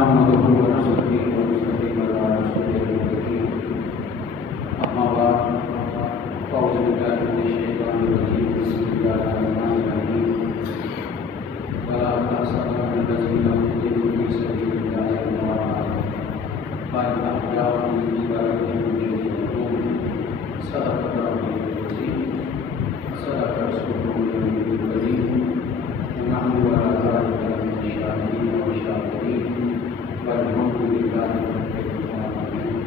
نحمده ونصلي ونسلم على رسوله الكريم أما بعد فأعوذ بالله من الشيطان الرجيم بسم الله الرحمن الرحيم ولا تحسبن الذين قتلوا في سبيل الله أمواتا بل أحياء عند ربهم يرزقون صدق الله العظيم صدق رسوله النبي الكريم ونحن على ذلك من الشاهدين والشاكرين والحمد لله رب العالمين.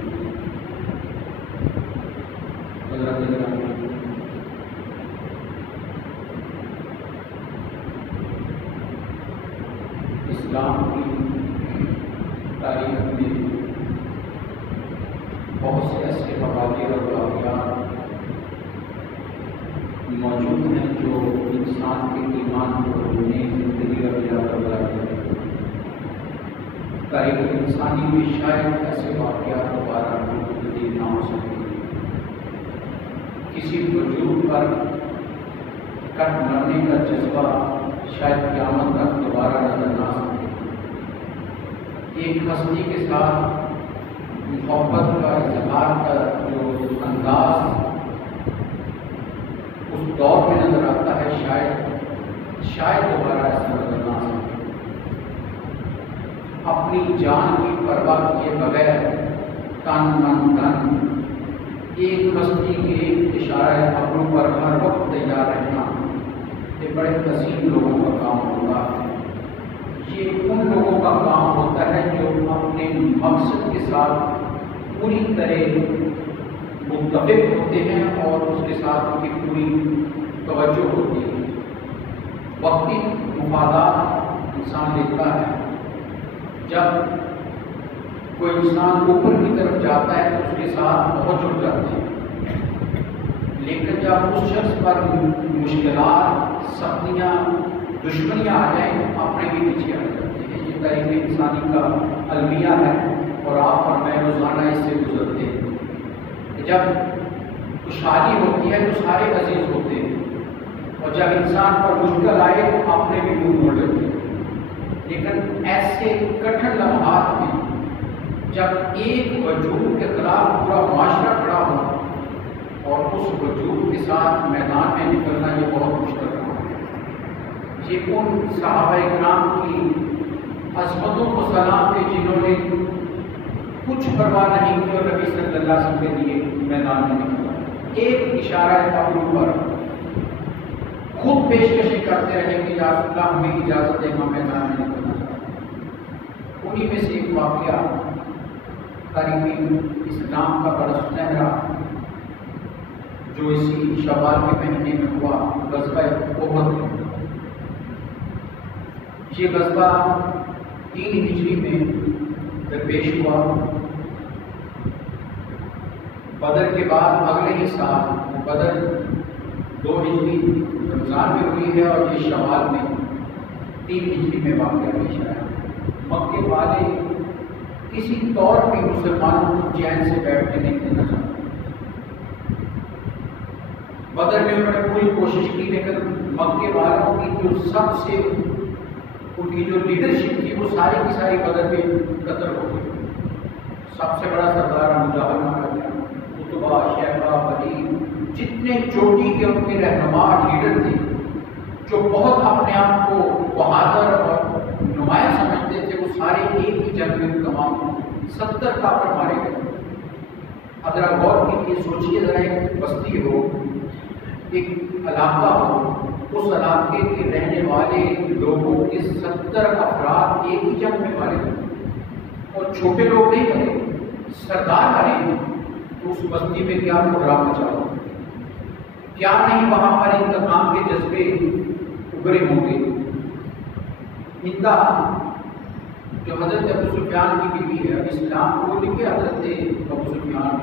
حضرت اسلام کی تاریخ میں بہت سے ایسے مواقع اور واقعات موجود ہیں جو انسان کے ایمان کو نئی زندگی اور بناتے ہیں. تاریخ انسانی میں شاید ایسے واقعات دوبارہ زندگی نہ ہو سکتی. کسی وجود پر کٹ مرنے کا جذبہ شاید قیامت تک دوبارہ نظر نہ آ سکے. ایک ہستی کے ساتھ محبت کا اظہار کا جو انداز اس دور میں نظر آتا ہے شاید دوبارہ ایسا نظر نہ آ سکے. اپنی جان کی پرواہ کیے بغیر تن من دن ایک ہستی کے اشارہ ابرو پر ہر وقت تیار رہنا یہ بڑے عظیم لوگوں کا کام ہوتا ہے. یہ ان لوگوں کا کام ہوتا ہے جو اپنے مقصد کے ساتھ پوری طرح متفق ہوتے ہیں اور اس کے ساتھ ان کی پوری توجہ ہوتی ہے. وقتی مفادات انسان لیتا ہے. جب کوئی انسان اوپر کی طرف جاتا ہے تو اس کے ساتھ بہت جڑ جاتے ہیں. لیکن جب اس شخص پر مشکلات سختیاں دشمنیاں آ جائیں تو اپنے بھی پیچھے آ جاتے ہیں. یہ تاریخ انسانی کا المیہ ہے اور آپ اور میں روزانہ اس سے گزرتے ہیں. جب خوشحالی ہوتی ہے تو سارے عزیز ہوتے ہیں اور جب انسان پر مشکل آئے تو اپنے بھی منہ موڑ لیتے ہیں. لیکن ایسے کٹھن لمحات میں جب ایک وجود کے خلاف پورا معاشرہ کھڑا ہو اور اس وجود کے ساتھ میدان میں نکلنا یہ بہت مشکل کام ہے. یہ ان صحابہ کرام کی عظمتوں کو سلام دے جنہوں نے کچھ پرواہ نہیں کی اور نبی صلی اللہ علیہ وسلم کے لیے میدان میں نکلا. ایک اشارہ ابرو پر خود پیشکشی کرتے رہے کہ یا رسول اللہ ہمیں اجازت دے ہم میدان میں نکلنا چاہتے ہیں. انہی میں سے ایک واقعہ تاریخ اسلام کا بڑا سنہرا جو اسی شوال کے مہینے میں ہوا غزوہ احد. یہ غزوہ 3 ہجری میں درپیش ہوا. بدر کے بعد اگلے ہی سال بدر 2 ہجری رمضان میں ہوئی ہے اور یہ شوال میں 3 ہجری میں واقعہ پیش آیا. مکے والے کسی طور پہ مسلمانوں کو چین سے بیٹھنے نہیں دینا چاہتے. بدر میں انہوں نے پوری کوشش کی لیکن مکے والوں کی جو سب سے ان کی جو لیڈرشپ تھی وہ ساری کی ساری بدر میں قتل ہو گئی. سب سے بڑا سردار مجاہد مارا گیا. قطبہ شیبہ ولید جتنے چوٹی کے ان کے رہنما لیڈر تھے جو بہت اپنے آپ کو بہادر اور نمایاں سمجھتے تھے وہ سارے ایک ہی جنگ میں تمام 70 کافر مارے گئے. ذرا غور کیجیے سوچیے ذرا ایک بستی ہو ایک علاقہ ہو اس علاقے کے رہنے والے لوگوں کے 70 افراد ایک ہی جنگ میں مارے گئے اور چھوٹے لوگ نہیں مرے سردار مرے تو اس بستی میں کیا پروگرام مچاؤ کیا نہیں وہاں پر انتقام کے جذبے ابھرے ہوں گے. ہندا جو حضرت ابو سفیان کی بیوی ہے اسلام کو لکھے حضرت ابو سفیان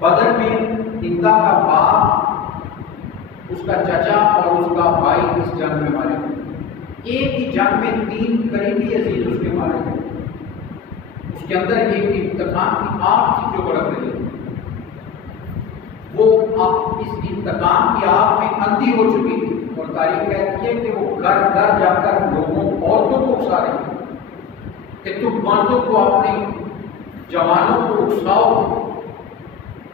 بدر میں ہندا کا باپ اس کا چچا اور اس کا بھائی اس جنگ میں مارے گئے. ایک ہی جنگ میں 3 قریبی عزیز اس کے مارے گئے. اس کے اندر ایک انتقام کی آگ تھی جو بڑک رہی. وہ اب اس انتقام کی آگ میں اندھی ہو چکی تھی اور تاریخ کہتی ہے کہ وہ گھر گھر جا کر لوگوں عورتوں کو اکسا رہی کہ تم مردوں کو اپنی جوانوں کو اکساؤ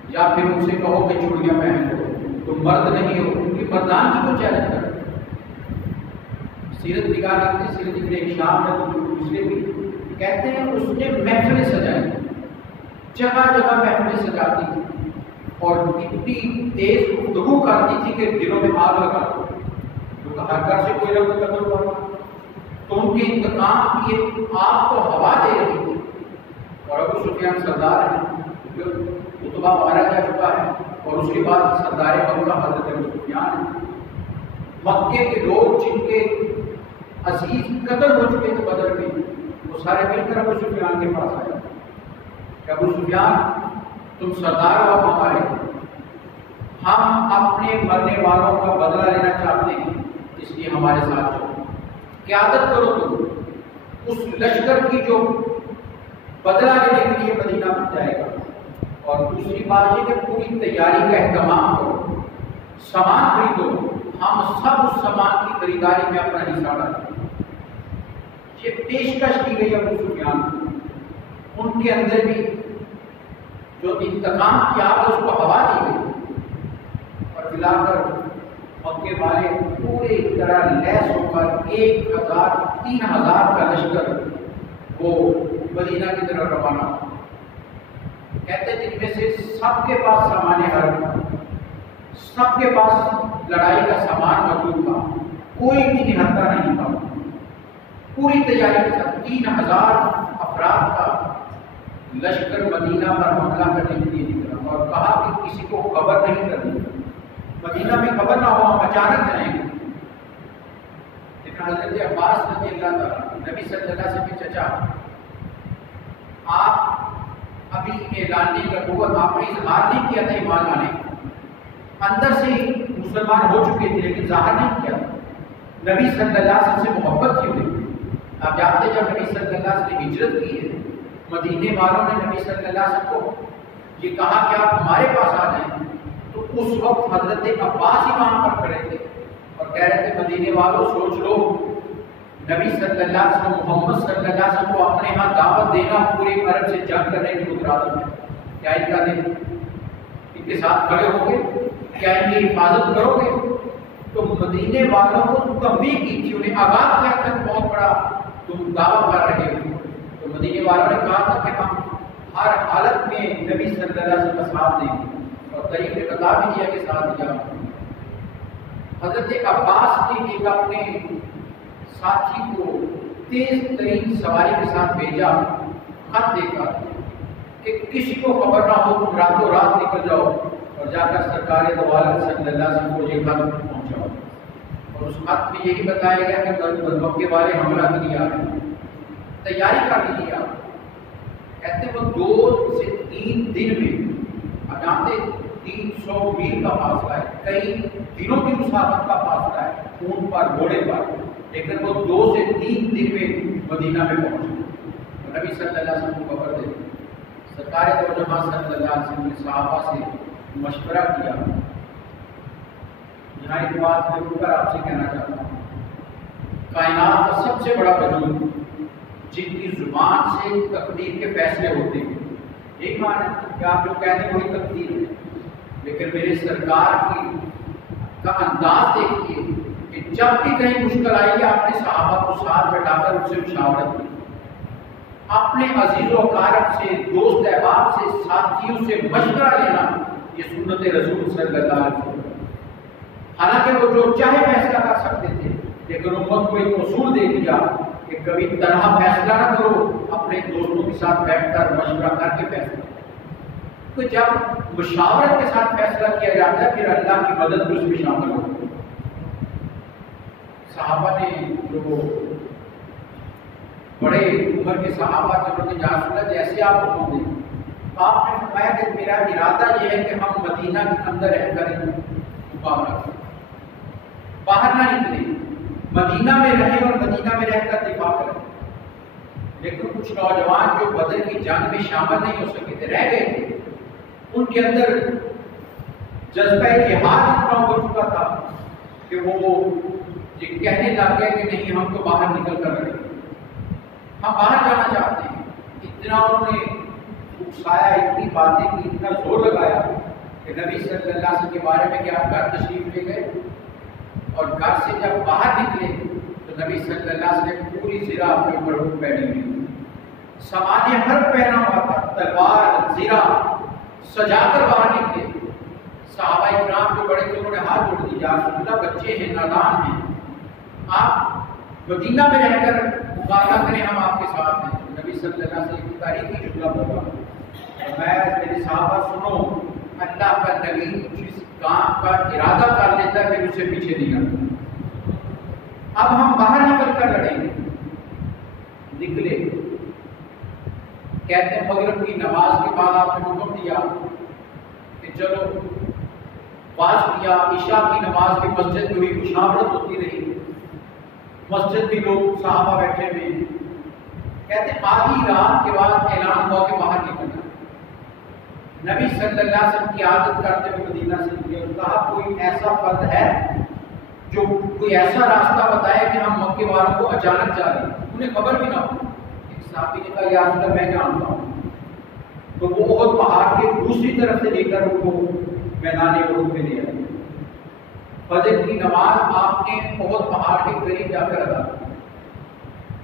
یا پھر ان سے کہو کہ چوڑیاں پہن لو، تم مرد نہیں ہو، کیونکہ مردانگی کو چیلنج کرو۔ سیرت نگاہ کرتے ہیں، سیرت ابن ہشام ہے تو دوسرے بھی کہتے ہیں اس نے محفلیں سجائی، جگہ جگہ محفلیں سجاتی تھی اور اتنی تیز گفتگو کرتی تھی کہ دلوں میں آگ لگا دو، کیونکہ ہر گھر سے کوئی نہ کوئی قتل ہوا تو ان کے انتقام کی آگ کو ہوا دے رہی تھی۔ اور ابو سفیان سردار ہے، اتبا مارا جا چکا ہے، اور اس کے بعد سردار مکہ حضرت ابو سفیان ہے۔ مکے کے لوگ جن کے عزیز قتل ہو چکے تھے بدر میں، وہ سارے مل کر ابو سفیان کے پاس آئے کہ ابو سفیان تم سردار ہو ہمارے، ہم اپنے مرنے والوں کا بدلہ لینا چاہتے ہیں، اس لیے ہمارے ساتھ چلو، قیادت کرو تم اس لشکر کی جو بدلہ لینے کے لیے مدینہ میں جائے گا۔ اور دوسری بات یہ کہ پوری تیاری کا اہتمام کرو، سامان خریدو، ہم سب اس سامان کی خریداری میں اپنا حصہ ڈالیں۔ یہ پیشکش کی گئی ابو سفیان، ان کے اندر بھی جو انتقام کی آگ اس کو ہوا دی گئی، اور ملا کر مکے والے پوری طرح لیس ہو کر 3,000 کا لشکر وہ مدینہ کی طرف روانہ، کہتے ہیں جن میں سے سب کے پاس سامان حرب تھا، سب کے پاس لڑائی کا سامان موجود تھا، کوئی بھی نہتا نہیں تھا، پوری تیاری کے ساتھ 3,000 افراد کا لشکر مدینہ پر حملہ کرنے کے لیے نکلا، اور کہا کہ کسی کو خبر نہیں کرنی، مدینہ میں خبر نہ ہو، ہم اچانک جائیں گے۔ لیکن حضرت عباس رضی اللہ تعالیٰ نبی صلی اللہ علیہ وسلم کے چچا، آپ ابھی اعلان نہیں کر دو، آپ نے اظہار نہیں کیا تھا ایمان لانے کا، اندر سے مسلمان ہو چکے تھے لیکن ظاہر نہیں کیا تھا، نبی صلی اللہ علیہ وسلم سے محبت کی ہوئی۔ آپ جانتے جب نبی صلی اللہ علیہ وسلم نے ہجرت کی ہے، مدینے والوں نے نبی صلی اللہ علیہ وسلم کو یہ کہا کہ آپ ہمارے پاس آ جائیں، تو اس وقت حضرت عباس ہی وہاں پر کھڑے تھے اور کہہ رہے تھے مدینے والوں سوچ لو، نبی صلی اللہ علیہ وسلم محمد صلی اللہ علیہ وسلم کو اپنے ہاں دعوت دینا پورے عرب سے جنگ کرنے کی قدرت ہے، کیا ان کا دن ان کے ساتھ کھڑے ہو گے، کیا ان کی حفاظت کرو گے؟ تو مدینے والوں کو تنبیہ کی تھی، انہیں آگاہ کیا تھا کہ بہت بڑا تم دعویٰ کر رہے ہو، تو مدینے والوں نے کہا تھا کہ ہم ہر حالت میں نبی صلی اللہ علیہ وسلم کا ساتھ دیں گے، اور طریق نے بتا بھی دیا کہ ساتھ دیا۔ حضرت عباس نے ایک اپنے ساتھی کو تیز ترین سواری کے ساتھ بھیجا، خط دے کر کہ کسی کو خبر نہ ہو، تم راتوں رات نکل جاؤ اور جا کر سرکار دو عالم صلی اللہ علیہ وسلم کو یہ خط پہنچاؤ۔ اور اس خط میں یہی بتایا گیا کہ مکے والے حملہ کے لیے آ رہے ہیں، تیاری کر لیجیے آپ۔ کہتے وہ 2 سے 3 دن میں، آپ جانتے 300 میل کا فاصلہ ہے، کئی دنوں کی مسافت کا فاصلہ ہے، اونٹ پر گھوڑے پر، لیکن وہ 2 سے 3 دن میں مدینہ میں پہنچے۔ نبی صلی اللہ علیہ وسلم کو خبر دے، سرکار دو جہاں صلی اللہ علیہ وسلم نے صحابہ سے مشورہ کیا۔ یہاں ایک بات میں رک کر آپ سے کہنا چاہتا ہوں، کائنات کا سب سے بڑا وجود جن کی زبان سے تقدیر کے فیصلے ہوتے ہیں، یہی معنی ہے کہ آپ جو کہتے ہیں وہی تقدیر ہے، لیکن میرے سرکار کا انداز دیکھیے کہ جب بھی کہیں مشکل آئی ہے آپ نے صحابہ کو ساتھ بٹھا کر ان سے مشاورت کی، اپنے عزیز و اقارب سے، دوست احباب سے، ساتھیوں سے مشورہ لینا، یہ سنت رسول صلی اللہ علیہ وسلم۔ حالانکہ وہ جو چاہے فیصلہ کر سکتے تھے، لیکن امت کو ایک اصول دے دیا کہ کبھی تنہا فیصلہ نہ کرو، اپنے دوستوں کے ساتھ بیٹھ کر مشورہ کر کے فیصلہ کرو۔ تو جب مشاورت کے ساتھ فیصلہ کیا جاتا ہے پھر اللہ کی مدد بھی اس میں شامل ہوتی ہے۔ صحابہ نے جو بڑے عمر کے صحابہ جنہوں نے جہاں سنا جیسے آپ حکم دیں، آپ نے فرمایا کہ میرا ارادہ یہ ہے کہ ہم مدینہ کے اندر رہ کر مقابلہ کریں، باہر نہ نکلیں، مدینہ میں رہیں اور مدینہ میں رہ کر دفاع کریں۔ لیکن کچھ نوجوان جو بدر کی جنگ میں شامل نہیں ہو سکے تھے، رہ گئے تھے، ان کے اندر جذبہ جہاد اتنا ہو چکا تھا کہ وہ یہ کہنے لگ گئے کہ نہیں ہم تو باہر نکل کر رہے، ہم باہر جانا چاہتے ہیں. اتنا انہوں نے اکسایا، اتنی باتیں کی، اتنا زور لگایا کہ نبی صلی اللہ علیہ وسلم کے بارے میں کہ آپ گھر تشریف لے گئے اور گھر سے جب باہر نکلے تو نبی صلی اللہ علیہ وسلم پوری زرہ اپنے اوپر پہنی ہوئی، سامان ہر پہنا ہوا تھا، تلوار زرہ سجا کر باہر نکلے. صحابہ کرام جو بڑے تھے انہوں نے ہاتھ جوڑ دیا، یا رسول اللہ بچے ہیں، نادان ہیں، آپ مدینہ میں رہ کر مقابلہ کریں، ہم آپ کے ساتھ ہیں. نبی صلی اللہ علیہ وسلم کی تاریخی جملہ ہوگا، میں میرے صحابہ سنو، اللہ کا نبی جس کام کا ارادہ کر لیتا ہے پھر اسے پیچھے نہیں ہٹتا. اب ہم باہر نکل کر لڑیں گے. نکلے، کہتے ہیں مغرب کی نماز کے بعد آپ نے حکم دیا کہ چلو، باز کیا. عشاء کی نماز کی مسجد میں ہوئی، مشاورت ہوتی رہی، مسجد بھی لوگ صحابہ بیٹھے ہوئے. کہتے ہیں آدھی رات کے بعد اعلان ہوا کہ باہر نکلنا. نبی صلی اللہ علیہ وسلم کی عادت کرتے ہوئے مدینہ سے نکلے اور کہا کوئی ایسا فرد ہے جو کوئی ایسا راستہ بتائے کہ ہم مکے والوں کو اچانک جا رہے ہیں، انہیں خبر بھی نہ ہو. ایک صحابی نے کہا یا رسول اللہ میں جانتا ہوں. تو وہ احد پہاڑ کے دوسری طرف سے لے کر ان کو میدان احد میں لے آئے. فجر کی نماز آپ نے احد پہاڑ کے قریب جا کر ادا کی،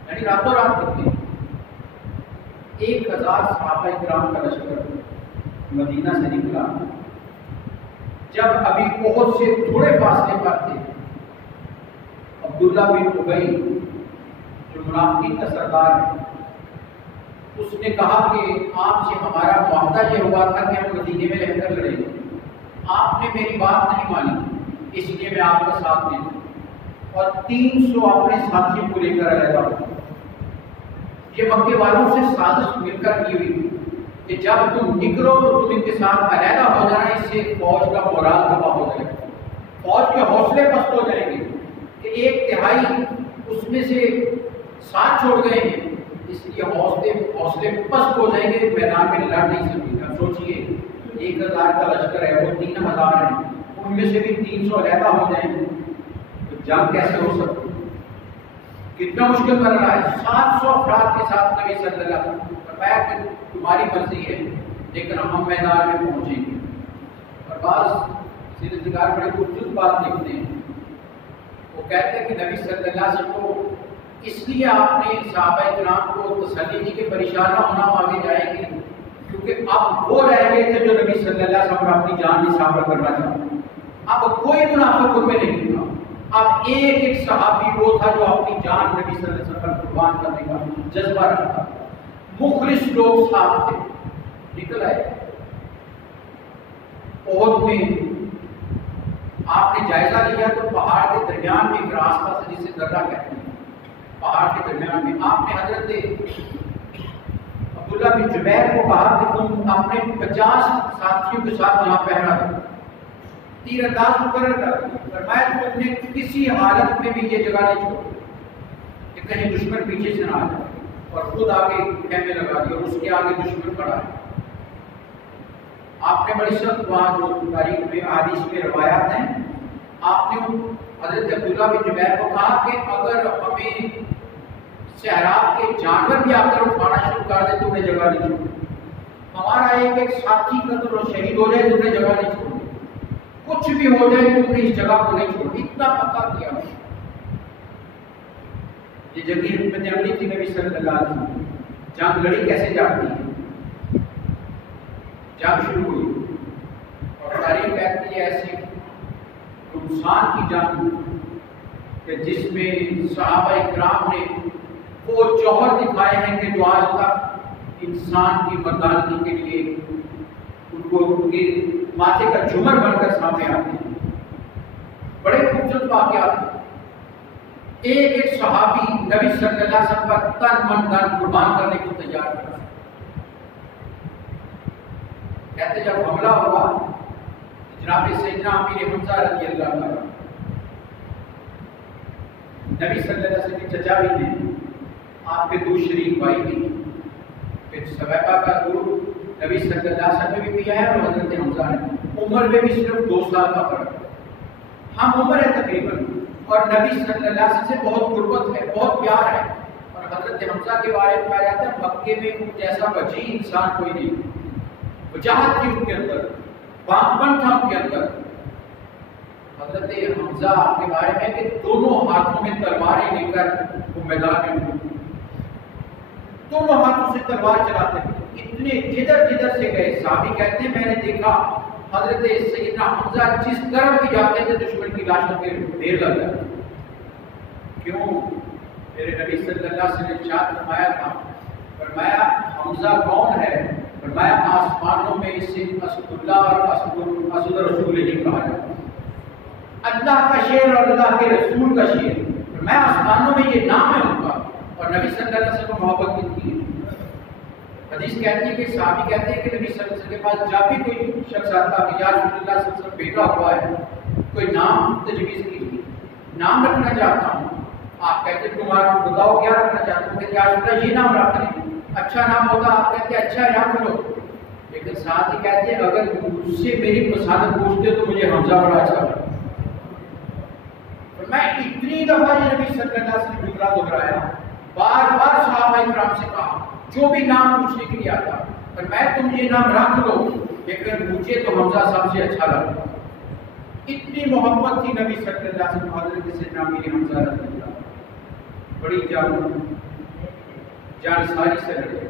یعنی راتوں رات کرتے. 1000 صحابہ کرام کا لشکر مدینہ سے نکلا. جب ابھی احد سے تھوڑے فاصلے پر تھے، عبداللہ بن ابی جو منافقین کا سردار ہے، اس نے کہا کہ آپ سے ہمارا معاہدہ یہ ہوا تھا کہ ہم مدینے میں رہ کر لڑیں گے، آپ نے میری بات نہیں مانی، اس لیے میں آپ کا ساتھ نہیں دوں. اور 300 اپنے ساتھیوں کو لے کر علیحدہ ہوا. یہ مکے والوں سے سازش مل کر کی ہوئی کہ جب تم نکلو تو تم ان کے ساتھ علیحدہ ہو جانا، اس سے فوج کا مورال تباہ ہو جائے گا، فوج کے حوصلے پست ہو جائیں گے کہ 1/3 اس میں سے ساتھ چھوڑ گئے ہیں، اس لیے حوصلے پست ہو جائیں گے، میدان میں لڑ نہیں سکیں گے. سوچئے 1000 کا لشکر ہے، وہ 3000 ہیں، ان میں سے بھی 300 علیحدہ ہو جائیں گے تو جنگ کیسے ہو سکتی؟ کتنا مشکل بن رہا ہے. 700 افراد کے ساتھ نبی صلی اللہ علیہ وسلم فرمایا کہ تمہاری مرضی ہے لیکن ہم میدان میں پہنچیں گے. اور بعض سیرتکار بڑے خوبصورت بات لکھتے ہیں، وہ کہتے ہیں کہ نبی صلی اللہ علیہ وسلم کو اس لیے آپ نے صحابہ کرام کو تسلی دی کہ پریشان نہ ہونا، آگے جائیں گے، کیونکہ اب وہ رہ گئے تھے جو نبی صلی اللہ علیہ وسلم پر اپنی جان نثار کرنا چاہتے. اب کوئی منافق ان میں نہیں تھا. اب ایک صحابی وہ تھا جو اپنی جان نبی صلی اللہ علیہ وسلم پر قربان کرنے کا جذبہ رکھتا. مخلص لوگ ساتھ تھے. نکل آئے احد میں. آپ نے جائزہ لیا تو پہاڑ کے درمیان میں ایک راستہ تھا جسے درہ کہتے ہیں. پہاڑ کے درمیان میں آپ نے حضرت عبداللہ بن جبیر کو کہا کہ تم اپنے 50 ساتھیوں کے ساتھ یہاں پہنا دو، تیر انداز مقرر کر دیا. فرمایا تم نے کسی حالت میں بھی یہ جگہ نہیں چھوڑی کہ کہیں دشمن پیچھے سے نہ آ جائے، اور خود آگے خیمے لگا دیے اور اس کے آگے دشمن کھڑا ہے. آپ نے بڑی سخت وہاں جو تاریخ میں احادیث میں روایات ہیں، آپ نے حضرت عبداللہ بن جبیر کو کہا کہ اگر ہمیں صحرا کے جانور بھی آ کر اٹھانا شروع کر دے تو انہیں جگہ نہیں چھوڑی. ہمارا ایک ساتھی قتل اور شہید ہو جائے تو انہیں جگہ نہیں چھوڑی، کچھ بھی ہو جائے تو انہیں اس جگہ کو نہیں چھوڑی. اتنا پکا کیا. یہ جنگی حکمت عملی تھی نبی صلی اللہ علیہ وسلم. جنگ لڑی کیسے جاتی ہے؟ جنگ شروع ہوئی اور تاریخ کہتی ہے ایسی انسان کی جنگ کہ جس میں صحابہ اکرام نے وہ جوہر دکھائے ہیں کہ جو آج تک انسان کی مردانگی کے لیے ان کو ان کے ماتھے کا جھمر بن کر سامنے آتے ہیں. بڑے خوبصورت واقعات ہیں. ایک صحابی نبی صلی اللہ علیہ وسلم پر تن من دھن قربان کرنے کو تیار تھا. کہتے جب حملہ ہوا جناب سیدنا امیر حمزہ رضی اللہ عنہ نبی صلی اللہ علیہ وسلم کے چچا بھی تھے، آپ کے دو شریک بھائی بھی، پھر سویبہ کا دور نبی صلی اللہ علیہ وسلم نے بھی کیا ہے اور حضرت حمزہ نے. عمر میں بھی صرف 2 سال کا فرق ہے. ہم عمر ہے تقریباً، اور نبی صلی اللہ علیہ وسلم سے بہت قربت ہے، بہت پیار ہے، اور حضرت حمزہ کے بارے میں کہا جاتا ہے مکے میں ان جیسا وجیح انسان کوئی نہیں، وجاہت تھی ان کے اندر، پاکپن تھا ان کے اندر۔ حضرت حمزہ کے بارے میں کہ دونوں ہاتھوں میں تلواریں لے کر وہ میدان میں دونوں ہاتھوں سے تلوار چلاتے تھے، اتنے جدھر جدھر سے گئے۔ صحابی کہتے ہیں میں نے دیکھا حضرت سیدنا حمزہ جس طرف بھی جاتے تھے دشمن کی لاشوں کے ڈھیر لگ جاتے۔ کیوں؟ میرے نبی صلی اللہ علیہ وسلم نے ارشاد فرمایا تھا، فرمایا حمزہ کون ہے؟ فرمایا آسمانوں میں اسے اسد اللہ اور اسد رسول نہیں کہا جاتا، اللہ کا شیر اور اللہ کے رسول کا شیر۔ فرمایا آسمانوں میں یہ نام ہے ان کا، اور نبی صلی اللہ علیہ وسلم کو محبت کی تھی۔ حدیث کہتی ہے کہ صحابی کہتے ہیں کہ نبی صلی اللہ علیہ وسلم کے پاس جب بھی کوئی شخص آتا کہ یا رسول اللہ صلی اللہ علیہ وسلم بیٹا ہوا ہے، کوئی نام تجویز کیجیے، نام رکھنا چاہتا ہوں۔ آپ کہتے ہیں تمہارا بتاؤ کیا رکھنا چاہتے ہو؟ کہ یا رسول اللہ یہ نام رکھ لیں، اچھا نام ہوتا۔ آپ کہتے ہیں اچھا رکھ لو، لیکن ساتھ ہی کہتے ہیں اگر مجھ سے میری پسند پوچھتے تو مجھے حمزہ بڑا اچھا لگتا۔ میں اتنی دفعہ یہ نبی صلی اللہ علیہ وسلم جملہ دہرایا، بار بار صحابہ کرام سے کہا جو بھی نام پوچھنے کے لیے آتا، اور میں تم یہ نام رکھ لو لیکن مجھے تو حمزہ سب سے اچھا لگتا۔ اتنی محبت تھی نبی صلی اللہ علیہ وسلم حضرت سیدنا امیر حمزہ رضی اللہ، بڑی جان ساری سے لڑے۔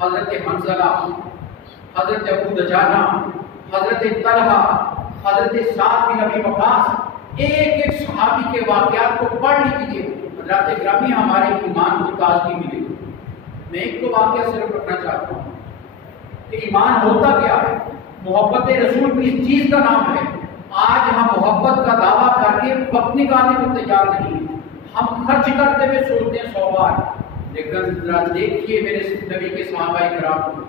حضرت حنظلہ، حضرت ابو دجانہ، حضرت طلحہ، حضرت سعد بن ابی وقاص، ایک ایک صحابی کے واقعات کو پڑھ لیجیے، حضرات گرامی ہمارے ایمان کو تازگی ملے۔ میں ایک تو واقعہ صرف رکھنا چاہتا ہوں کہ ایمان ہوتا کیا ہے، محبت رسول کس چیز کا نام ہے۔ آج ہم محبت کا دعویٰ کر کے وقت نکالنے کو تیار نہیں، ہم خرچ کرتے ہوئے سوچتے ہیں 100 بار، لیکن ذرا دیکھیے میرے نبی کے صحابہ کرام کو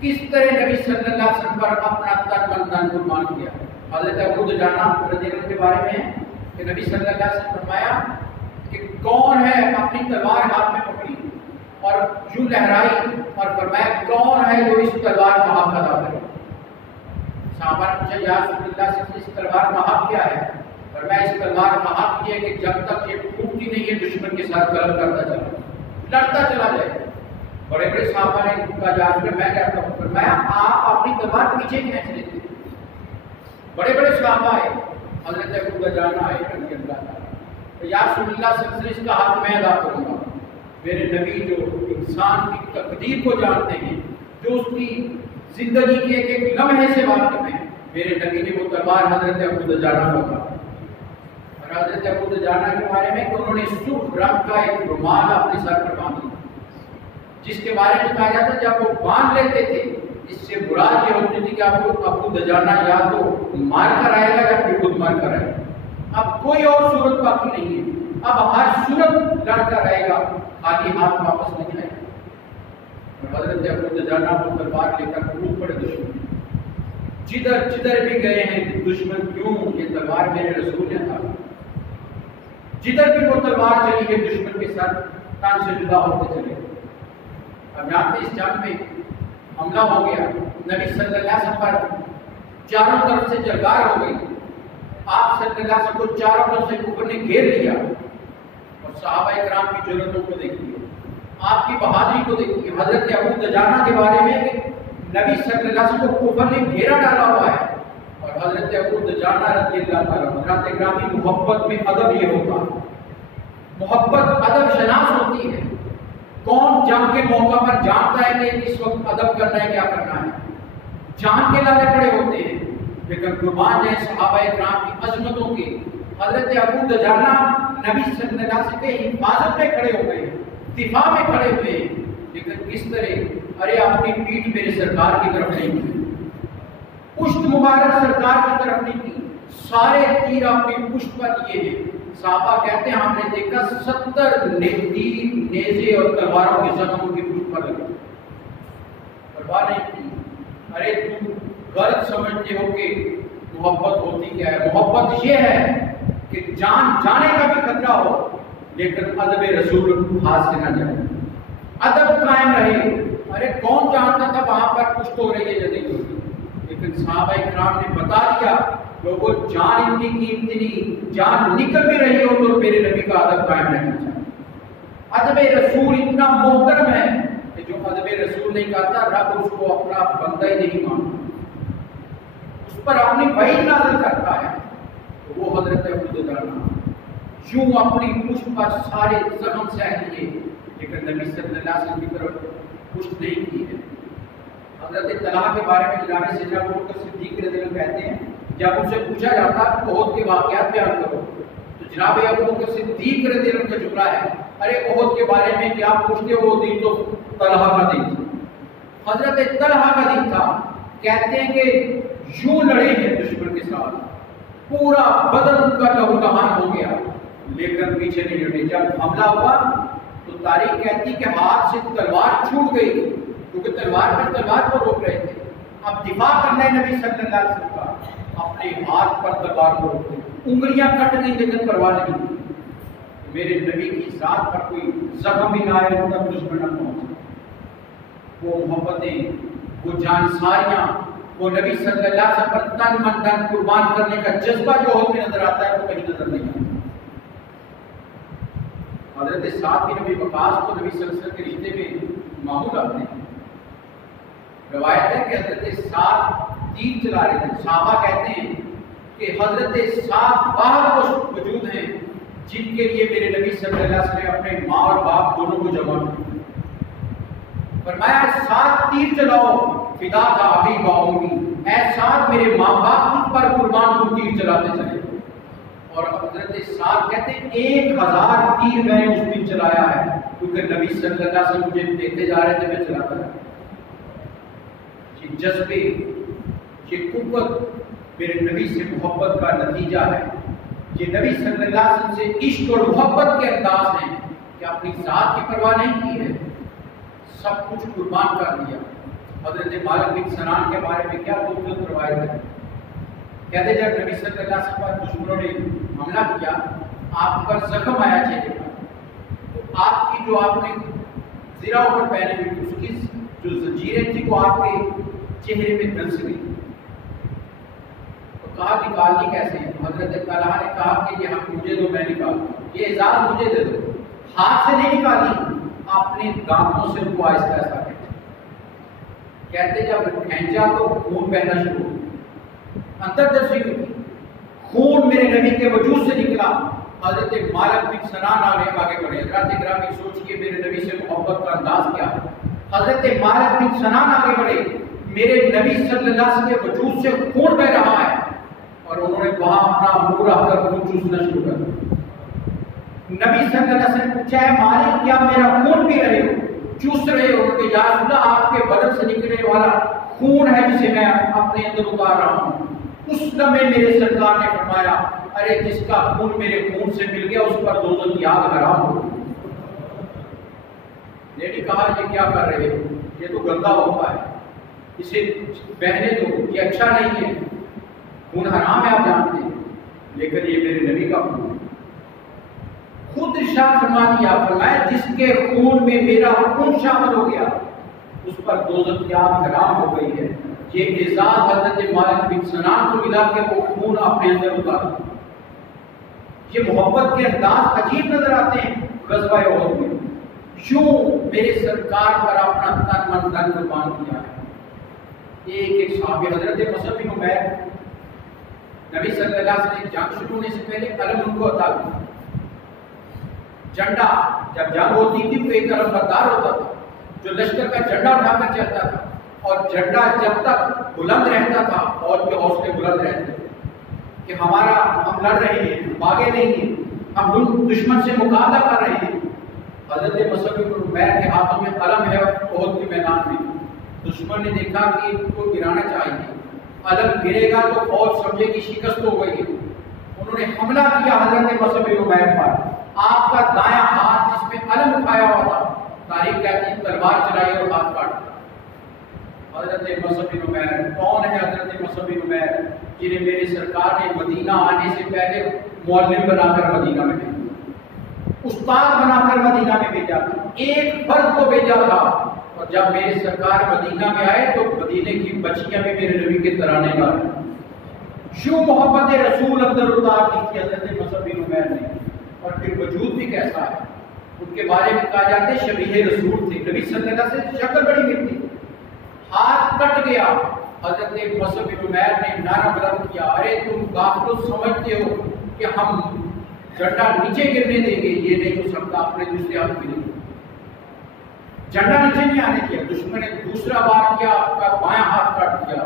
کس طرح نبی صلی اللہ علیہ وسلم پر اپنا تن من دھن قربان کیا۔ حضرت ابو دجانہ رضی اللہ کے بارے میں کہ نبی صلی اللہ علیہ وسلم فرمایا کہ کون ہے اپنی تلوار ہاتھ میں پکڑی اور یوں لہرائی، اور فرمایا کون ہے جو اس تلوار کا حق ادا کرے۔ صحابہ نے پوچھا یا رسول اللہ سے اس تلوار کا حق کیا ہے؟ فرمایا اس تلوار کا حق یہ ہے کہ جب تک یہ ٹوٹتی نہیں ہے دشمن کے ساتھ قلم کرتا چلا، لڑتا چلا جائے۔ بڑے بڑے صحابہ نے کہا یا رسول اللہ میں کہتا ہوں، فرمایا آپ اپنی تلوار پیچھے کھینچ لیتے۔ بڑے بڑے صحابہ آئے، حضرت ابو دجانہ آئے رضی اللہ عنہ، یا رسول اللہ صلی اللہ علیہ وسلم اس کا حق میں ادا کروں گا۔ میرے نبی جو انسان کی تقدیر کو جانتے ہیں، جو اس کی زندگی کے ایک ایک لمحے سے واقف ہیں، میرے نبی نے وہ تلوار حضرت ابو دجانہ کو کہا۔ اور حضرت ابو دجانہ کے بارے میں کہ انہوں نے سرخ رنگ کا ایک رومال اپنے سر پر باندھا، جس کے بارے میں کہا جاتا ہے جب وہ باندھ لیتے تھے اس سے مراد یہ ہوتی تھی کہ آپ کو ابو دجانہ یا تو مار کر آئے گا یا پھر خود مار کر آئے گا، اب کوئی اور صورت باقی نہیں ہے، اب ہر صورت لڑ کر رہے گا، خالی ہاتھ واپس نہیں آئے گا۔ حضرت ابو دجانہ کو تلوار لے کر کود پڑے دشمن، جدھر جدھر بھی گئے ہیں دشمن کیوں یہ تلوار میرے رسول نے تھا، جدھر بھی وہ تلوار چلی ہے دشمن کے ساتھ تن سے جدا ہوتے چلے۔ اب جانتے اس جنگ میں حملہ ہو گیا، نبی صلی اللہ علیہ وسلم پر چاروں طرف سے جلگار ہو گئی، آپ صلی اللہ علیہ وسلم کو چاروں طرف سے کفر نے گھیر لیا، اور صحابہ کرام کی جرأتوں کو دیکھیے، آپ کی بہادری کو دیکھیے۔ حضرت ابو دجانہ کے بارے میں کہ نبی صلی اللہ علیہ وسلم کو کفر نے گھیرا ڈالا ہوا ہے، اور حضرت ابو دجانہ رضی اللہ تعالیٰ حضرت گرامی محبت میں ادب یہ ہوتا ہے، محبت ادب شناس ہوتی ہے۔ کون جنگ کے موقع پر جانتا ہے کہ اس وقت ادب کرنا ہے کیا کرنا ہے، جان کے لالے پڑے ہوتے ہیں، لیکن قربان ہے صحابہ کرام کی عظمتوں کے۔ حضرت ابو دجانہ نبی صلی اللہ علیہ وسلم کے حفاظت میں کھڑے ہو گئے، دفاع میں کھڑے ہوئے، لیکن کس طرح ارے اپنی پیٹھ میرے سرکار کی طرف نہیں کی، پشت مبارک سرکار کی طرف نہیں کی، سارے تیر اپنی پشت پر کیے ہیں۔ صحابہ کہتے ہیں ہم نے دیکھا 70 تیر نیزے اور تلواروں کے زخم کی پشت پر لگے، پرواہ نہیں کی۔ ارے تم غلط سمجھتے ہو کہ محبت ہوتی کیا ہے، محبت یہ ہے کہ جان جانے کا بھی خطرہ ہو لیکن ادب رسول ہاتھ سے نہ جائے، ادب قائم رہے۔ ارے کون جانتا تھا وہاں پر کچھ تو ہو رہی ہے جدید ہوگی، لیکن صحابہ کرام نے بتا دیا لوگوں جان اتنی قیمتی نہیں، جان نکل بھی رہی ہو تو میرے نبی کا ادب قائم رہنا چاہیے، ادب رسول اتنا محترم ہے کہ جو ادب رسول نہیں کرتا رب اس کو اپنا بندہ ہی نہیں مانتا، اس پر اپنی وحی نازل کرتا ہے۔ تو وہ حضرت ابو درداء یوں اپنی پشت پر سارے زخم سہ لیے، لیکن نبی صلی اللہ علیہ وسلم کی طرف پشت نہیں کی ہے۔ حضرت طلحہ کے بارے میں جناب سیدنا ابو بکر صدیق رضی اللہ عنہ کہتے ہیں جب ان سے پوچھا جاتا احد کے واقعات بیان کرو تو جناب ابو بکر صدیق رضی اللہ عنہ کا جملہ ہے ارے احد کے بارے میں کیا پوچھتے ہو، وہ دن تو طلحہ کا دن تھا، حضرت طلحہ کا دن تھا۔ کہتے ہیں کہ یوں لڑے ہیں دشمن کے ساتھ، پورا بدن ان کا لہو لہان ہو گیا لیکن پیچھے نہیں ہٹے۔ جب حملہ ہوا تو تاریخ کہتی کہ ہاتھ سے تلوار چھوٹ گئی کیونکہ تلوار پر تلوار کو روک رہے تھے۔ اب دفاع کرنا ہے نبی صلی اللہ علیہ وسلم کا، اپنے ہاتھ پر تلوار کو روک دے، انگلیاں کٹ گئی لیکن پرواہ نہیں، میرے نبی کی ذات پر کوئی زخم بھی نہ آئے، ان تک دشمن نہ پہنچے۔ وہ محبتیں، وہ جانساریاں، وہ نبی صلی اللہ علیہ وسلم پر تن من دھن قربان کرنے کا جذبہ جو ہوتے نظر آتا ہے وہ کہیں نظر نہیں آتا۔ حضرت سعد بن ابی وقاص کو نبی صلی اللہ علیہ وسلم کے رشتے میں معمول آتے ہیں۔ روایت ہے کہ حضرت سعد تیر چلا رہے تھے، صحابہ کہتے ہیں کہ حضرت سعد باہر وہ موجود ہیں جن کے لیے میرے نبی صلی اللہ علیہ وسلم اپنے ماں اور باپ دونوں کو جمع کیا۔ فرمایا سعد تیر چلاؤ، فدا کا ابھی باؤں گی، اے سعد میرے ماں باپ تجھ پر قربان تم تیر چلاتے چلے۔ اور حضرت سعد کہتے ہیں 1000 تیر میں نے اس دن چلایا ہے کیونکہ نبی صلی اللہ علیہ وسلم مجھے دیتے جا رہے تھے، میں چلاتا رہا۔ یہ جذبے، یہ قوت میرے نبی سے محبت کا نتیجہ ہے۔ یہ نبی صلی اللہ علیہ وسلم سے عشق اور محبت کے انداز ہیں کہ اپنی ذات کی پرواہ نہیں کی ہے، سب کچھ قربان کر دیا۔ حضرت مالک بن سنان کے بارے میں کیا خوبصورت روایت ہے، کہتے جب نبی صلی اللہ علیہ وسلم پر دشمنوں نے حملہ کیا، آپ پر زخم آیا چہرے پر، تو آپ کی جو آپ نے زرہ اوپر پہنے ہوئی اس کی جو زنجیریں تھی وہ آپ کے چہرے پہ دھنس گئی، تو کہا نکالنی کیسے؟ حضرت طلحہ نے کہا کہ یہ ہم مجھے دو، میں نکالوں، یہ اعزاز مجھے دے دو۔ ہاتھ سے نہیں نکالی، اپنے دانتوں سے ان کو آہستہ آہستہ کہتے جب کھینچا تو خون بہنا شروع ہوا، اندر دستی ہوئی، خون میرے نبی کے وجود سے نکلا۔ حضرت مالک بن سنان آگے بڑھے، حضرت گرامی سوچئے میرے نبی سے محبت کا انداز کیا ہے۔ حضرت مالک بن سنان آگے بڑھے، میرے نبی صلی اللہ علیہ وسلم کے وجود سے خون بہ رہا ہے، اور انہوں نے وہاں اپنا منہ رکھ کر خون چوسنا شروع کر دیا۔ نبی صلی اللہ علیہ وسلم پوچھا ہے مالک کیا میرا خون پی رہے ہو، چوس رہے ہو؟ کہ یا رسول اللہ آپ کے بدن سے نکلنے والا خون ہے جسے میں اپنے اندر اتار رہا ہوں۔ اس لمحے میرے سرکار نے فرمایا ارے جس کا خون میرے خون سے مل گیا اس پر دوزخ کی آگ حرام ہو۔ نے کہا یہ کیا کر رہے ہو، یہ تو گندا ہوتا ہے، اسے بہنے دو، یہ اچھا نہیں ہے، خون حرام ہے آپ جانتے ہیں، لیکن یہ میرے نبی کا خون ہے۔ خود ارشاد فرما دیا، فرمایا جس کے خون میں میرا خون شامل ہو گیا اس پر دوزخ کی آگ حرام ہو گئی ہے۔ یہ اعزاز حضرت مالک بن سنان کو ملا کہ وہ خون اپنے اندر اتارا۔ یہ محبت کے انداز عجیب نظر آتے ہیں غزوہ احد میں، یوں میرے سرکار پر اپنا تن من دھن قربان کیا ہے۔ ایک صحابی حضرت مصعب بن عمیر، نبی صلی اللہ علیہ وسلم جنگ شروع ہونے سے پہلے علم ان کو عطا کیا، جھنڈا جب جنگ ہوتی تھی تو ایک علم بردار ہوتا تھا جو لشکر کا جھنڈا اٹھا کر چلتا تھا، اور جھنڈا جب تک بلند رہتا تھا اور کے حوصلے بلند رہتے کہ ہم لڑ رہے ہیں، بھاگے نہیں ہیں، ہم دشمن سے مقابلہ کر رہے ہیں۔ حضرت مصعب بن عمیر کے ہاتھوں میں قلم ہے احد کے میدان میں، دشمن نے دیکھا کہ ان کو گرانا چاہیے، علم گرے گا تو فوج سمجھے کہ شکست ہو گئی ہے، انہوں نے حملہ کیا حضرت مصعب بن عمیر پر۔ آپ کا دایاں ہاتھ جس میں علم اٹھایا ہوا تھا، تاریخ کہتی ہے تلوار چلائی اور ہاتھ کاٹ۔ حضرت مصعب بن عمیر کون ہے؟ حضرت مصعب بن عمیر جنہیں میرے سرکار نے مدینہ آنے سے پہلے معلم بنا کر مدینہ میں بھیجا، استاد بنا کر مدینہ میں بھیجا تھا، ایک فرد کو بھیجا تھا، اور جب میرے سرکار مدینہ میں آئے تو مدینے کی بچیاں بھی میرے نبی کے ترانے گائے۔ یوں محبت رسول اندر اتار دی تھی حضرت مصعب بن عمیر نے، اور پھر وجود بھی کیسا ہے، ان کے بارے میں کہا جاتا ہے شبیہ رسول تھے، نبی صلی اللہ علیہ وسلم سے شکل بڑی ملتی، ہاتھ کٹ گیا، حضرت مصعب بن عمیر نے نعرہ بلند کیا، ارے تم غافلو سمجھتے ہو کہ ہم جھنڈا نیچے گرنے دیں گے؟ یہ نہیں ہو سکتا، اپنے دوسرے ہاتھ میں جھنڈا نیچے نہیں آنے دیا، دشمن نے دوسرا وار کیا، آپ کا بایاں ہاتھ کاٹ دیا،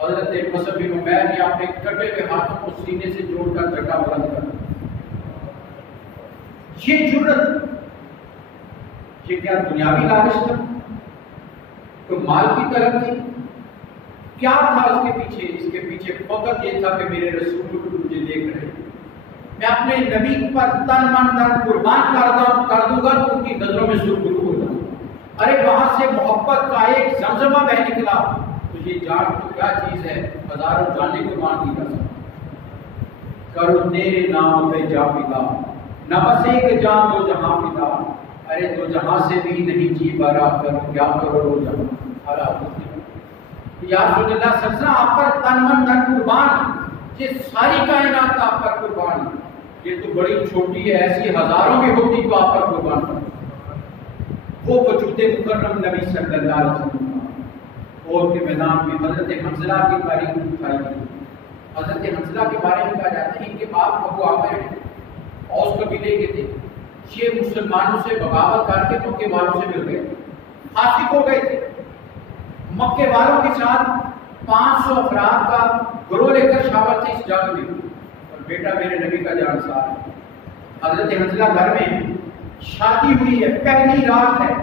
حضرت مصعب بن عمیر نے اپنے کٹے ہوئے ہاتھوں کو سینے سے جوڑ کر جھنڈا بلند کر دیا۔ یہ جرأت، یہ کیا دنیاوی لالچ تھا؟ کوئی مال کی طرف تھی؟ کیا تھا اس کے پیچھے؟ اس کے پیچھے فقط یہ تھا کہ میرے رسول مجھے دیکھ رہے ہیں، میں اپنے نبی پر تن من دھن قربان کر دوں گا تو ان کی نظروں میں سرخرو ہو جاؤں۔ ارے وہاں سے محبت کا ایک زمزمہ بہ نکلا، تو یہ جان تو کیا چیز ہے، ہزاروں جانیں قربان کی جا سکتی۔ کرو تیرے نام پہ جا فدا، نہ بس ایک جان دو جہاں فدا، ارے دو جہاں سے بھی نہیں جی بھرا، کرو کیا کرو دو جہاں ہرا۔ یا رسول اللہ صلی اللہ علیہ وسلم آپ پر تن من دھن قربان، یہ ساری کائنات آپ پر قربان، یہ تو بڑی چھوٹی ہے، ایسی ہزاروں میں ہوتی تو آپ پر قربان کرتی۔ وہ وجود مکرم نبی صلی اللہ علیہ وسلم اور کے میدان میں حضرت حنظلہ کی تاریخ دکھائی گئی۔ حضرت حنظلہ کے بارے میں کہا جاتا ہے ان کے باپ ابو عامر اوس قبیلے کے تھے، یہ مسلمانوں سے بغاوت کر کے مکے والوں سے مل گئے، فاسق ہو گئے تھے۔ مکے والوں کے ساتھ 500 افراد کا گروہ لے کر شامل تھے اس جنگ میں، اور بیٹا میرے نبی کا جانسار ہے۔ حضرت حنظلہ گھر میں شادی ہوئی ہے، پہلی رات ہے،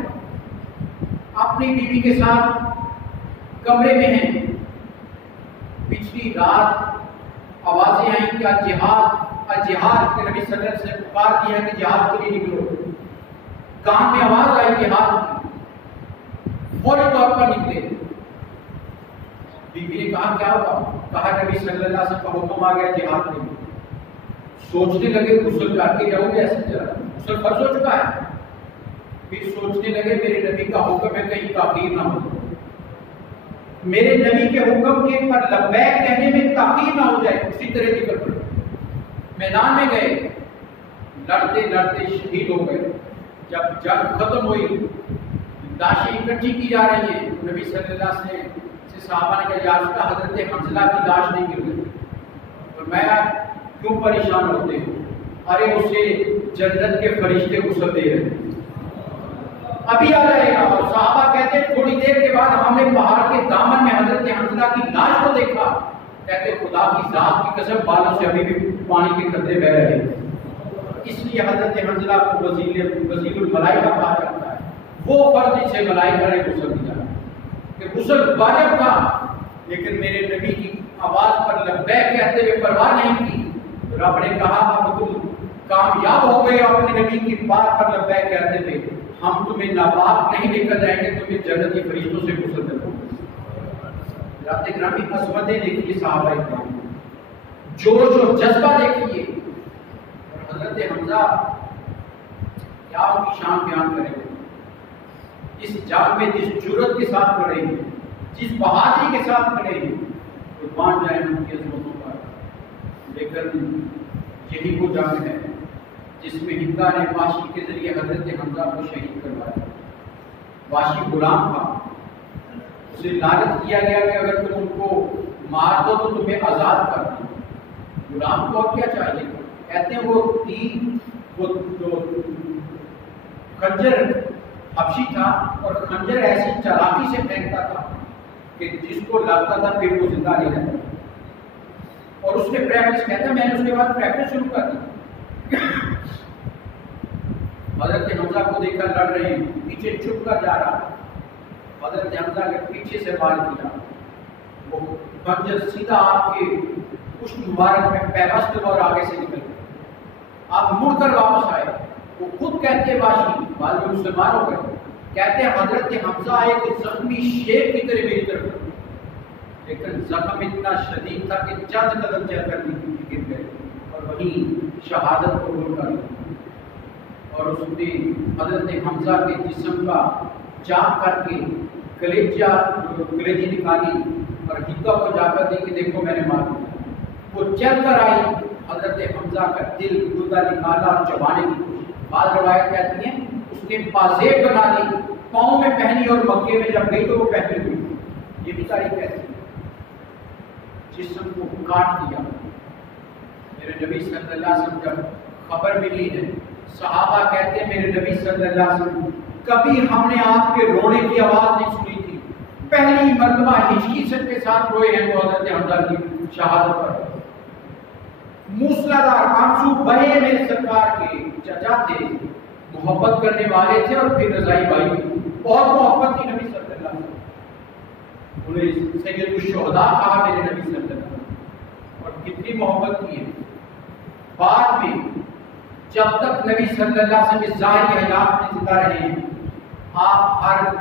اپنی بیوی کے ساتھ کمرے میں ہیں، پچھلی رات آوازیں آئیں کہ جہاد جہاد کے نبی صلی اللہ علیہ وسلم پکار دیا کہ جہاد کے لیے نکلو، کان میں آواز آئی جہاد کی، فوری طور پر نکلے۔ بیوی نے کہا کیا ہوا؟ کہا نبی صلی اللہ علیہ وسلم کا حکم آ گیا جہاد کے لیے۔ سوچنے لگے غسل کر کے جاؤ گے، ایسے چلا غسل فرض ہو چکا ہے، پھر سوچنے لگے میرے نبی کا حکم ہے کہیں تاخیر نہ ہو، میرے نبی کے حکم کے پر لبیک کہنے میں تاخیر نہ ہو جائے، اسی طرح نکل پڑے، میدان میں گئے، لڑتے لڑتے شہید ہو گئے۔ جب جنگ ختم ہوئی، لاشیں اکٹھی کی جا رہی ہیں، نبی صلی اللہ علیہ وسلم سے صحابہ نے کہا یا رسول اللہ حضرت حنظلہ کی لاش نہیں گر گئی، اور میں کیوں پریشان ہوتے ہو؟ ارے اسے جنت کے فرشتے غسل دے رہے ہیں، ابھی آ جائے گا۔ اور صحابہ کہتے ہیں تھوڑی دیر کے بعد ہم نے پہاڑ کے دامن میں حضرت حنظلہ کی لاش کو دیکھا، کہتے خدا کی ذات کی قسم بالوں سے ابھی بھی پانی کے قطرے بہ رہے ہیں۔ اس لیے حضرت حنظلہ کو وزیر الملائکہ کہا جاتا ہے، وہ فرد جسے ملائکہ نے غسل دیا کہ غسل واجب تھا، لیکن میرے نبی کی آواز پر لبیک کہتے ہوئے پرواہ نہیں کی۔ رب نے کہا اب تم کامیاب ہو گئے اپنے نبی کی بات پر لبیک کہتے ہوئے، ہم تمہیں ناپاک نہیں لے کر جائیں گے، تمہیں جنت کے فرشتوں سے غسل دیں گے۔ رات گرامی عظمتیں دیکھیے صحابہ کرام، جوش و جذبہ دیکھیے، اور حضرت حمزہ کیا ان کی شان بیان کریں گے، اس جنگ میں جس جرأت کے ساتھ کھڑے ہیں، جس بہادری کے ساتھ کھڑے ہیں، قربان جائیں ان کی عظمتوں پر۔ لیکن یہی وہ جنگ ہے جس میں ہندا نے واشی کے ذریعے حضرت حمزہ کو شہید کروایا۔ واشی غلام تھا، اسے لالچ کیا گیا کہ اگر تم ان کو مار دو تو تمہیں آزاد کر دیں۔ غلام کو اور کیا چاہیے؟ کہتے ہیں وہ جو خنجر حبشی تھا، اور خنجر ایسی چالاکی سے پھینکتا تھا کہ جس کو لگتا تھا پھر وہ زندہ نہیں رہتا، اور اس نے پریکٹس، کہتا ہے میں نے اس کے بعد پریکٹس شروع کر دی۔ حضرت حمزہ کو دیکھ کر لڑ رہے ہیں، پیچھے چھپ کر جا رہا، حضرت حمزہ کے پیچھے سے وار کیا، وہ خنجر سیدھا آپ کے پشت مبارک میں پیوست ہوا اور آگے سے نکل گیا۔ آپ مڑ کر واپس آئے، وہ خود کہتے ہیں واشی بعد میں مسلمان ہو گئے، کہتے ہیں حضرت حمزہ ایک زخمی شیر کی طرح میری طرف، لیکن زخم اتنا شدید تھا کہ چند قدم چل کر گر گئے، اور وہیں شہادت کو قبول کر لی۔ اور اس نے حضرت حمزہ کے جسم کا چاک کر کے کلیجی نکالی اور ہندا کو جا کر دی کہ دیکھو میں نے مار دیا۔ وہ چل کر آئی، حضرت حمزہ کا دل گردہ نکالا اور چبانے کی کوشش، بعض روایت کہتی ہیں اس نے پازیب بنا دی، پاؤں میں پہنی اور مکے میں جب گئی تو وہ پہنی ہوئی، یہ بھی تاریخ کہتی ہے۔ جسم کو کاٹ دیا، میرے نبی صلی اللہ علیہ وسلم جب خبر ملی ہے، صحابہ کہتے ہیں میرے نبی صلی اللہ علیہ وسلم کبھی ہم نے آپ کے رونے کی آواز نہیں سنی تھی، پہلی مرتبہ ہچکی کے ساتھ روئے ہیں وہ حضرت حمزہ کی شہادت پر۔ موسلادھار آنسو بہے میرے سرکار کے چچا تھے، محبت کرنے والے تھے اور پھر رضائی بھائی، بہت محبت تھی نبی صلی اللہ علیہ وسلم، انہیں سید الشہداء کہا میرے نبی صلی اللہ علیہ وسلم، اور کتنی محبت کی ہے۔ بعد میں جب تک نبی صلی اللہ علیہ وسلم ظاہری حیات میں زندہ رہے ہیں، آپ ہر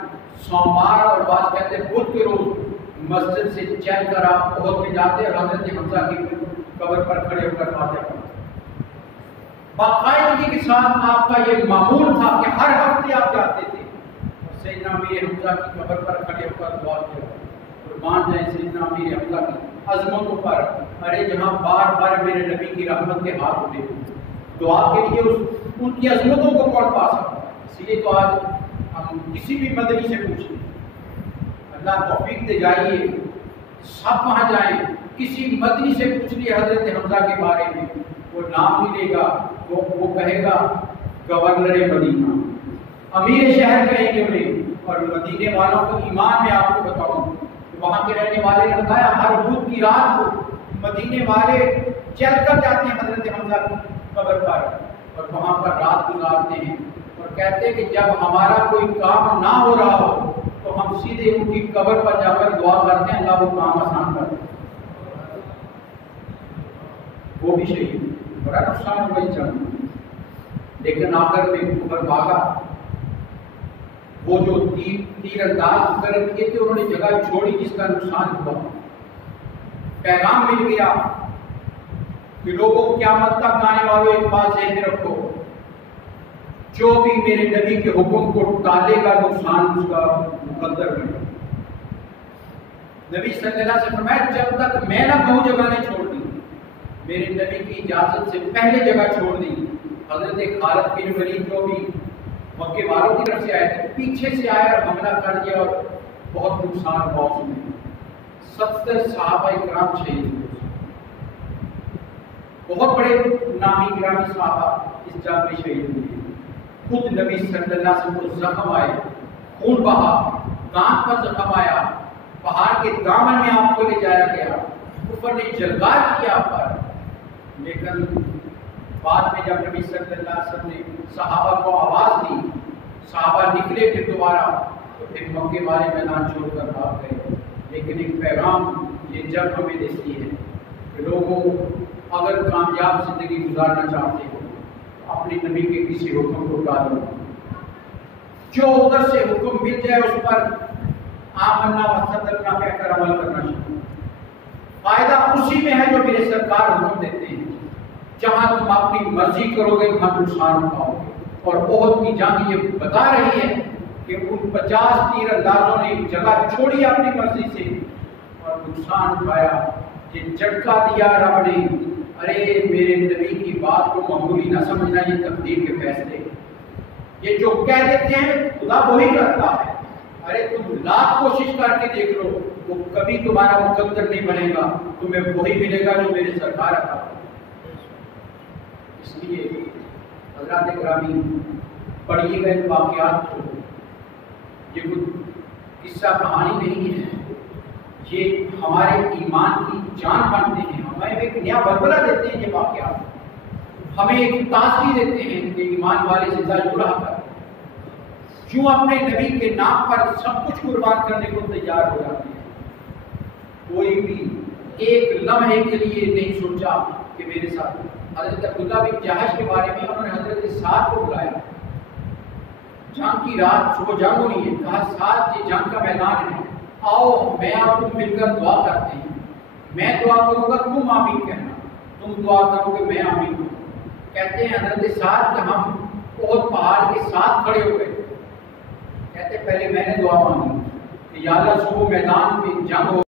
سوموار اور بعض کہتے ہیں بدھ کے روز مسجد سے چل کر آپ احد میں جاتے اور حضرت حمزہ کی قبر پر کھڑے ہو کر فاتحہ پڑھتے۔ باقاعدگی کے ساتھ آپ کا یہ معمول تھا کہ ہر ہفتے آپ جاتے تھے اور سیدنا امیر حمزہ کی قبر پر کھڑے ہو کر دعا کیا۔ قربان جائیں سیدنا امیر حمزہ کی عظمتوں پر، ارے جہاں بار بار میرے نبی کی رحمت کے ہاتھ اٹھے، دعا کے لیے ان کی عظمتوں کو کون پا سکتا ہے؟ اس لیے تو آج ہم کسی بھی مدنی سے پوچھیں، اللہ توفیق دے، جائیے سب وہاں جائیں، کسی مدنی سے پوچھ لیے حضرت حمزہ کے بارے میں، وہ نام ملے گا، وہ کہے گا گورنر مدینہ، امیر شہر کہیں گے انہیں۔ اور مدینے والوں کو ایمان میں آپ کو بتاؤں، وہاں کے رہنے والے نے بتایا ہر بدھ کی رات کو مدینے والے چل کر جاتے ہیں حضرت حمزہ کی قبر پر اور وہاں پر رات گزارتے ہیں، اور کہتے ہیں کہ جب ہمارا کوئی کام نہ ہو رہا ہو تو ہم سیدھے ان کی قبر پر جا کر دعا کرتے ہیں، اللہ وہ کام آسان کر دے۔ وہ بھی شہید، بڑا نقصان وہی چاہیے، لیکن آخر میں اوپر بھاگا۔ وہ جو تیر انداز کر کیے تھے انہوں نے جگہ چھوڑی جس کا نقصان ہوا، پیغام مل گیا کہ لوگوں قیامت تک آنے والوں ایک بات ذہن میں رکھو، جو بھی میرے نبی کے حکم کو ٹالے گا نقصان اس کا مقدر بنے۔ نبی صلی اللہ علیہ وسلم فرمایا جب تک میں نہ کہوں جگہ نہیں چھوڑ دی، میرے نبی کی اجازت سے پہلے جگہ چھوڑ دی۔ حضرت خالد بن ولید جو بھی مکے والوں کی طرف سے آئے تھے، پیچھے سے آئے اور حملہ کر دیا اور بہت نقصان ہوا اس میں، 70 صحابہ کرام شہید ہوئے، بہت بڑے نامی گرامی صحابہ اس جنگ میں شہید ہوئے۔ خود نبی صلی اللہ علیہ وسلم کو زخم آئے، خون بہا، دانت پر زخم آیا، پہاڑ کے دامن میں آپ کو لے جایا گیا، کفر نے جلگار کیا آپ پر، لیکن بعد میں جب نبی صلی اللہ علیہ وسلم نے صحابہ کو آواز دی، صحابہ نکلے پھر دوبارہ، تو پھر مکے والے میدان چھوڑ کر بھاگ گئے۔ لیکن ایک پیغام یہ جنگ ہمیں دیتی ہے کہ لوگوں اگر کامیاب زندگی گزارنا چاہتے ہو اپنے نبی کے کسی حکم کو ٹالو، جو ادھر سے حکم مل جائے اس پر آمنا وصدقنا کہہ کر عمل کرنا چاہیے۔ فائدہ اسی میں ہے جو میرے سرکار حکم دیتے ہیں، جہاں تم اپنی مرضی کرو گے وہاں نقصان اٹھاؤ گے۔ اور احد کی جنگ یہ بتا رہی ہے کہ ان 50 تیر اندازوں نے ایک جگہ چھوڑی اپنی مرضی سے اور نقصان اٹھایا، یہ جھٹکا دیا رب نے۔ ارے میرے نبی کی بات کو معمولی نہ سمجھنا، یہ تقدیر کے فیصلے، یہ جو کہہ دیتے ہیں خدا وہی کرتا ہے۔ ارے تم لاکھ کوشش کر کے دیکھ لو، وہ کبھی تمہارا مقدر نہیں بنے گا، تمہیں وہی ملے گا جو میرے سرکار کا۔ اس لیے حضرات گرامی پڑھیے گئے واقعات کو، یہ کوئی قصہ کہانی نہیں ہے، یہ ہمارے ایمان کی جان بنتے ہیں، ہمیں ایک نیا بلبلہ دیتے ہیں یہ واقعات، ہمیں ایک تازگی دیتے ہیں کہ ایمان والے زندہ جڑا کر کیوں اپنے نبی کے نام پر سب کچھ قربان کرنے کو تیار ہو جاتے ہیں۔ کوئی بھی ایک لمحے کے لیے نہیں سوچا کہ میرے ساتھ حضرت عبداللہ بن جہش کے بارے میں انہوں نے حضرت سعد کو بلایا، جنگ کی رات، صبح جنگ ہو رہی ہے، کہا سعد یہ جنگ کا میدان ہے، آؤ میں آپ کو مل کر دعا کرتے ہیں، میں دعا کروں گا تم آمین کہنا، تم دعا کرو گے میں آمین کہوں۔ کہتے ہیں حضرت سعد کہ ہم بہت پہاڑ کے ساتھ کھڑے ہو گئے، کہتے پہلے میں نے دعا مانگی کہ یا اللہ صبح میدان میں جنگ ہو